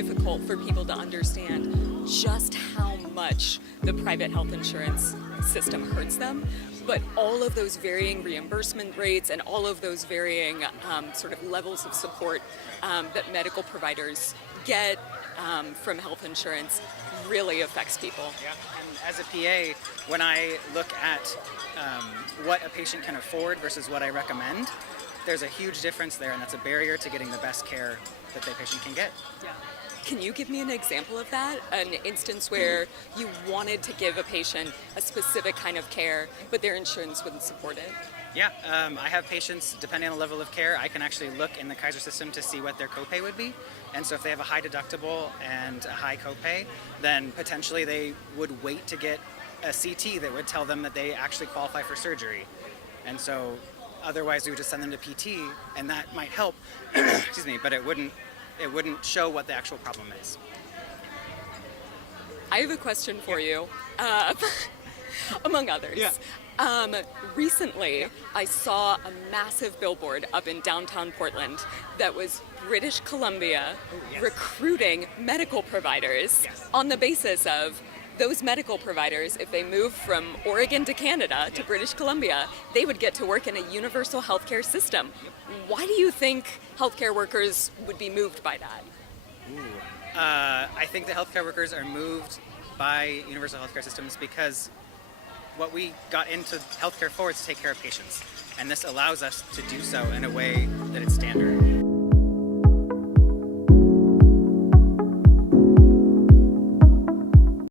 difficult for people to understand just how much the private health insurance system hurts them. But all of those varying reimbursement rates and all of those varying sort of levels of support that medical providers get from health insurance really affects people. Yeah. And as a PA, when I look at what a patient can afford versus what I recommend, there's a huge difference there, and that's a barrier to getting the best care that the patient can get. Yeah. Can you give me an example of that? An instance where you wanted to give a patient a specific kind of care, but their insurance wouldn't support it? Yeah, I have patients, depending on the level of care, I can actually look in the Kaiser system to see what their copay would be. And so if they have a high deductible and a high copay, then potentially they would wait to get a CT that would tell them that they actually qualify for surgery. And so otherwise we would just send them to PT, and that might help, excuse me, but it wouldn't show what the actual problem is. I have a question for you, among others. Yeah. Recently, I saw a massive billboard up in downtown Portland that was British Columbia recruiting medical providers on the basis of those medical providers, if they moved from Oregon to Canada to British Columbia, they would get to work in a universal healthcare system. Why do you think healthcare workers would be moved by that? I think the healthcare workers are moved by universal healthcare systems because what we got into healthcare for is to take care of patients, and this allows us to do so in a way that it's standard.